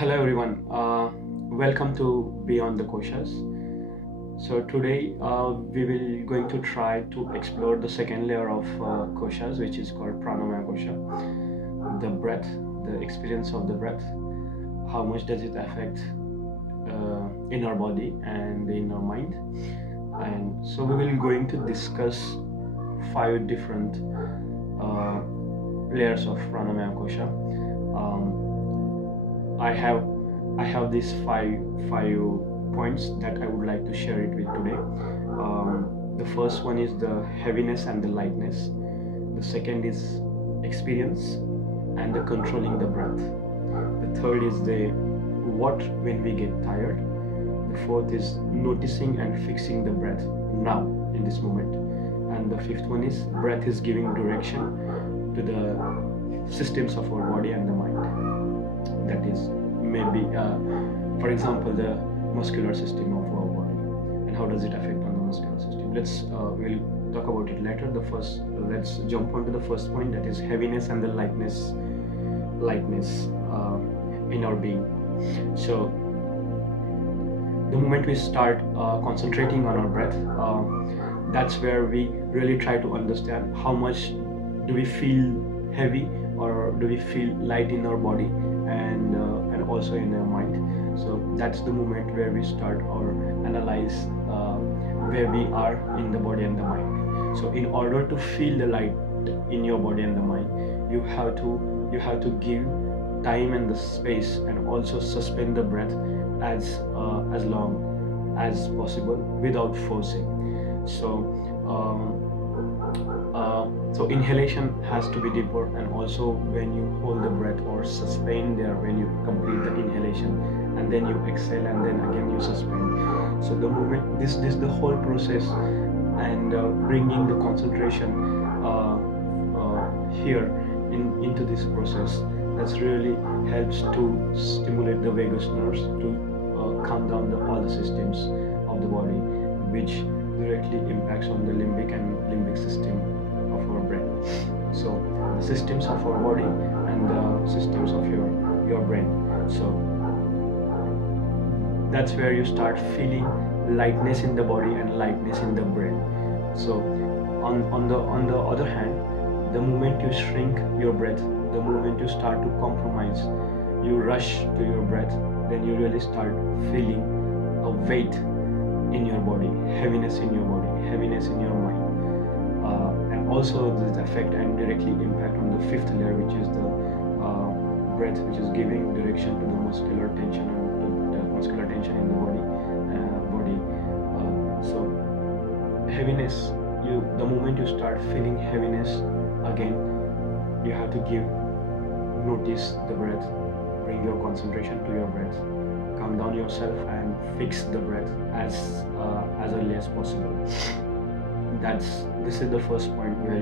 Hello everyone, welcome to Beyond the Koshas. So today we will going to try to explore the second layer of Koshas, which is called Pranayama Kosha. The breath, the experience of the breath, how much does it affect in our body and in our mind. And so we will going to discuss 5 different uh, layers of Pranayama Kosha. I have these five points that I would like to share it with today. The first one is the heaviness and the lightness. The second is experience and the controlling the breath. The third is the what when we get tired. The fourth is noticing and fixing the breath now in this moment. And the fifth one is breath is giving direction to the systems of our body and the mind. That is maybe, for example, the muscular system of our body and how does it affect on the muscular system. We'll talk about it later. Let's jump on to the first point, that is heaviness and the lightness in our being. So the moment we start concentrating on our breath, that's where we really try to understand how much do we feel heavy or do we feel light in our body and also in our mind. So that's the moment where we start or analyze where we are in the body and the mind. So in order to feel the light in your body and the mind, you have to give time and the space and also suspend the breath as long as possible without forcing. So inhalation has to be deeper, and also when you hold the breath or suspend there when you complete the inhalation, and then you exhale and then again you suspend. So the moment this the whole process and bringing the concentration here into this process, that's really helps to stimulate the vagus nerves to calm down all the systems of the body, which directly impacts on the limbic system of our brain. So the systems of our body and the systems of your brain. So that's where you start feeling lightness in the body and lightness in the brain. So on the other hand, the moment you shrink your breath, the moment you start to compromise, you rush to your breath, then you really start feeling a weight in your body, heaviness in your body, heaviness in your mind. And also this effect and directly impact on the fifth layer, which is the breath, which is giving direction to the muscular tension and the muscular tension in the body. So heaviness, the moment you start feeling heaviness again, you have to notice the breath, bring your concentration to your breath, calm down yourself and fix the breath as early as possible. This is the first point where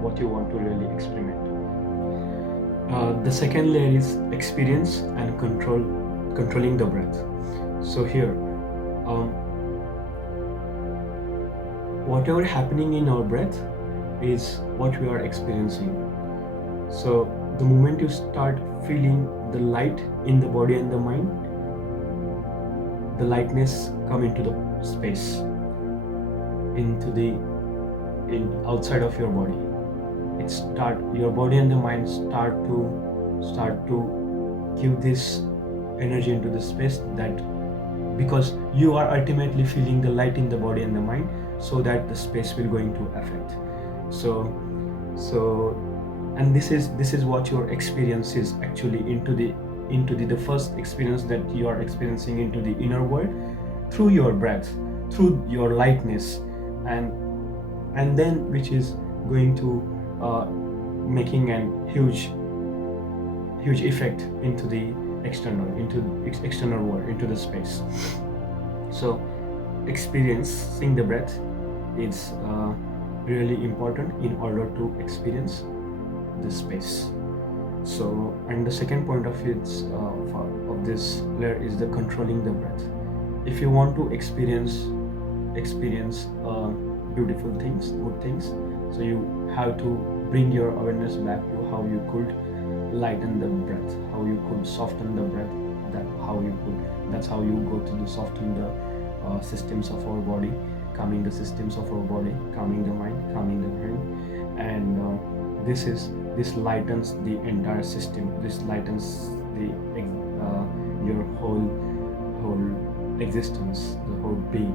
what you want to really experiment. The second layer is experience and controlling the breath. So here, whatever happening in our breath is what we are experiencing. So the moment you start feeling the light in the body and the mind, the lightness come into the space, outside of your body. Your body and the mind start to give this energy into the space, that because you are ultimately feeling the light in the body and the mind, so that the space will going to affect. And this is what your experience is actually into the first experience that you are experiencing into the inner world through your breath, through your lightness, and then which is going to making an huge effect into the external world, into the space. So experiencing the breath is really important in order to experience the space. So, and the second point of this layer is the controlling the breath. If you want to experience beautiful things, good things, so you have to bring your awareness back to how you could lighten the breath, how you could soften the breath, that's how you go to soften the systems of our body, calming the systems of our body, calming the mind, calming the brain. And this lightens the entire system. This lightens your whole existence, the whole being,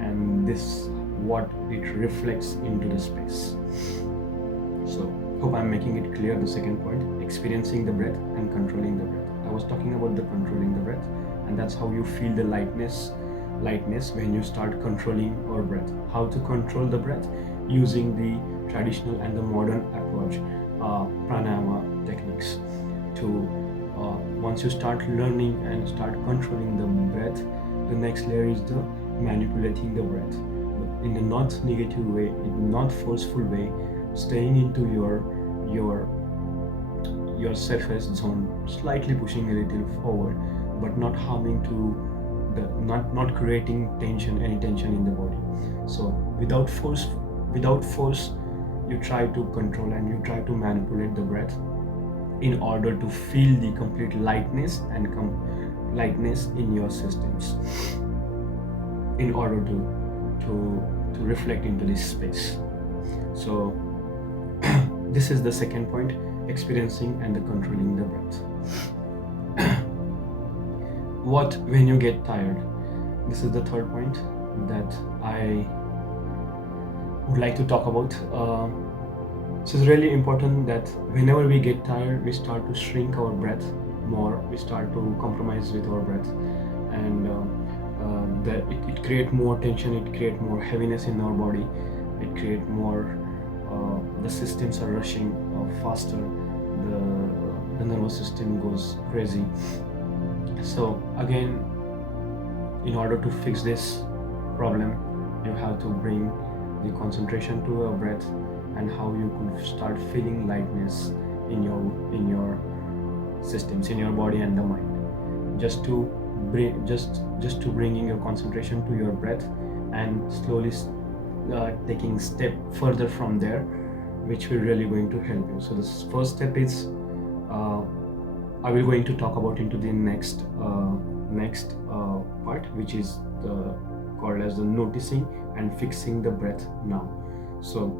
and this what it reflects into the space. So hope I'm making it clear. The second point, experiencing the breath and controlling the breath. I was talking about the controlling the breath, and that's how you feel the lightness when you start controlling our breath. How to control the breath? Using the traditional and the modern approach, pranayama techniques. Once you start learning and start controlling the breath, the next layer is the manipulating the breath, but in a not negative way, in a not forceful way, staying into your safest zone, slightly pushing a little forward, but not harming to not creating any tension in the body. So without force, you try to control and you try to manipulate the breath in order to feel the complete lightness and lightness in your systems, in order to reflect into this space. So this is the second point, experiencing and the controlling the breath. What when you get tired? This is the third point that I would like to talk about. So it's really important that whenever we get tired, we start to shrink our breath more, we start to compromise with our breath, and it creates more tension, it creates more heaviness in our body, it creates more, the systems are rushing faster, the nervous system goes crazy. So again, in order to fix this problem, you have to bring the concentration to your breath, and how you could start feeling lightness in your systems, in your body and the mind. Just to bringing your concentration to your breath, and slowly taking step further from there, which will really going to help you. So the first step is I will going to talk about into the next part, which is called as the noticing and fixing the breath now. So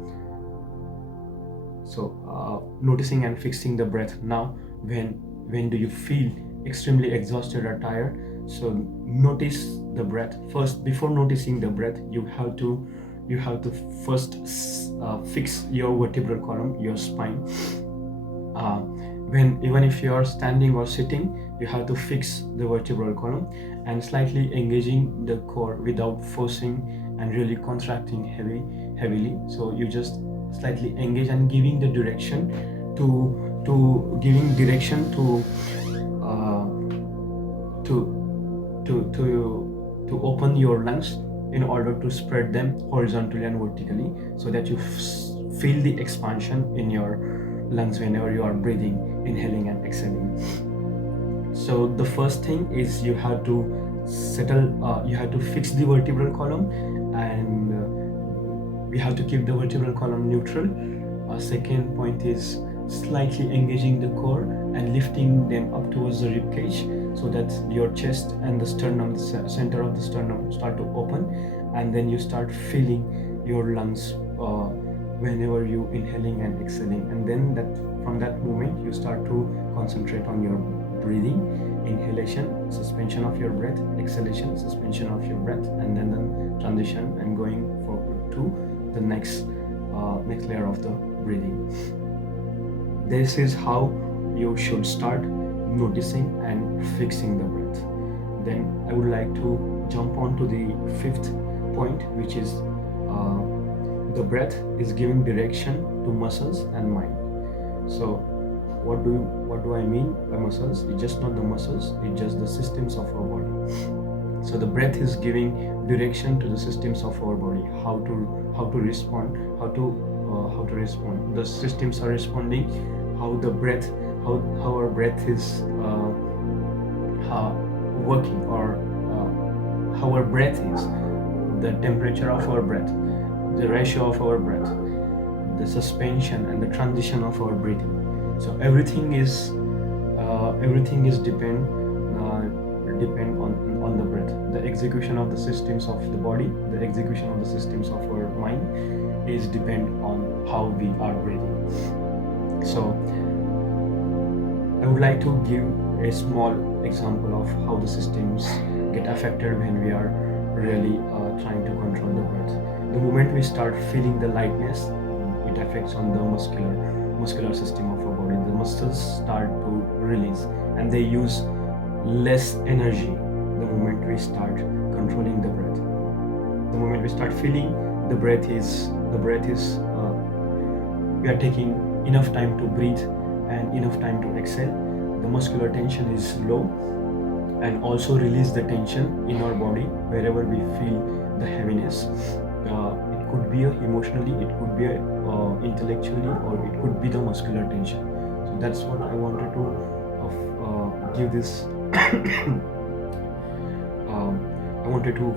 noticing and fixing the breath now. When do you feel extremely exhausted or tired? So notice the breath first. Before noticing the breath, you have to first fix your vertebral column, your spine. Even if you are standing or sitting, you have to fix the vertebral column and slightly engaging the core without forcing and really contracting heavily. So you just slightly engage and giving the direction to open your lungs in order to spread them horizontally and vertically, so that you feel the expansion in your lungs whenever you are breathing, inhaling and exhaling. So the first thing is you have to fix the vertebral column, and we have to keep the vertebral column neutral. Second point is slightly engaging the core and lifting them up towards the rib cage, so that your chest and the sternum, the center of the sternum, start to open, and then you start feeling your lungs whenever you inhaling and exhaling, and then from that moment you start to concentrate on your breathing. Inhalation, suspension of your breath; exhalation, suspension of your breath, and then the transition and going forward to the next layer of the breathing. This is how you should start noticing and fixing the breath. Then I would like to jump on to the fifth point, which is the breath is giving direction to muscles and mind. So what do I mean by muscles? It's just not the muscles, it's just the systems of our body. So the breath is giving direction to the systems of our body, how to respond, how to respond. The systems are responding, how our breath is working, or how our breath is, the temperature of our breath, the ratio of our breath, the suspension and the transition of our breathing. So everything is depend on the breath. The execution of the systems of the body, the execution of the systems of our mind is depend on how we are breathing. So I would like to give a small example of how the systems get affected when we are really trying to control the breath. The moment we start feeling the lightness, it affects on the muscular system of our body. The muscles start to release and they use less energy the moment we start controlling the breath. The moment we start feeling the breath is we are taking enough time to breathe and enough time to exhale. The muscular tension is low, and also release the tension in our body wherever we feel the heaviness. It could be emotionally, it could be intellectually, or it could be the muscular tension. So that's what I wanted to give this I wanted to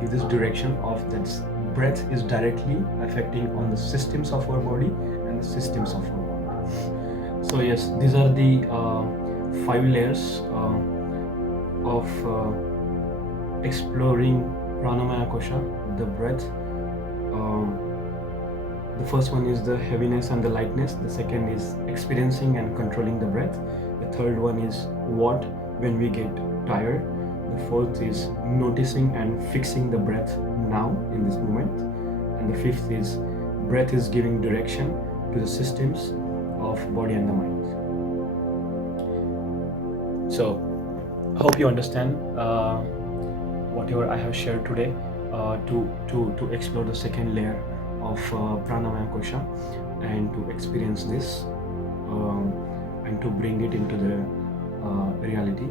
give this direction of that breath is directly affecting on the systems of our body and the systems of our body. So yes, these are the 5 layers of exploring Pranayama Kosha, the breath. The first one is the heaviness and the lightness. The second is experiencing and controlling the breath. The third one is what when we get tired. The fourth is noticing and fixing the breath now in this moment. And the fifth is breath is giving direction to the systems of body and the mind. So hope you understand whatever I have shared today to explore the second layer of Pranayama Kosha and to experience this and to bring it into the reality.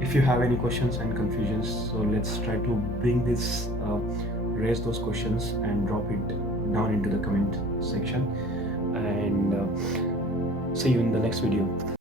If you have any questions and confusions, so let's try to bring this raise those questions and drop it down into the comment section, and see you in the next video.